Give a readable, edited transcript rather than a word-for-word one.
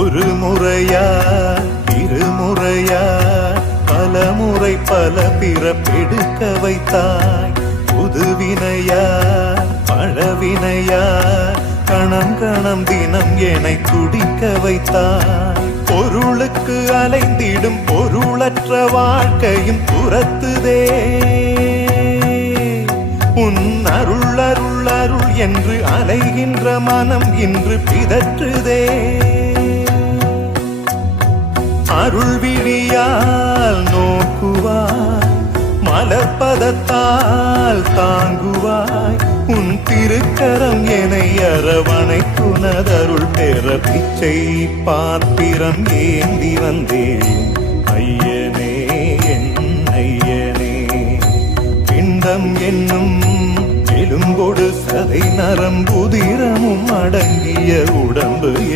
ஒரு முறையா இருமுறையா பல முறை பல பிறப்பெடுக்க வைத்தாய். புதுவினையா பழவினையா கணம் கணம் தினம் என்னை துடிக்க வைத்தாய். பொருளுக்கு அலைந்திடும் பொருளற்ற வாழ்க்கையும் துரத்துதே. உன் அருள் அருள் அருள் என்று அலைகின்ற மனம் இன்று பிதற்றுதே. அருள் விழியால் நோக்குவாய், மலர்பதத்தால் தாங்குவாய். உன் திருக்கரம் என்னை அரவணைத்துனதருள் பெற பிச்சை பாத்திரம் ஏந்தி வந்தேன். ஐயனே என் ஐயனே, பிண்டம் என்னும் எலும்பொடு சதை நரம்புதிரமும் அடங்கிய உடம்பு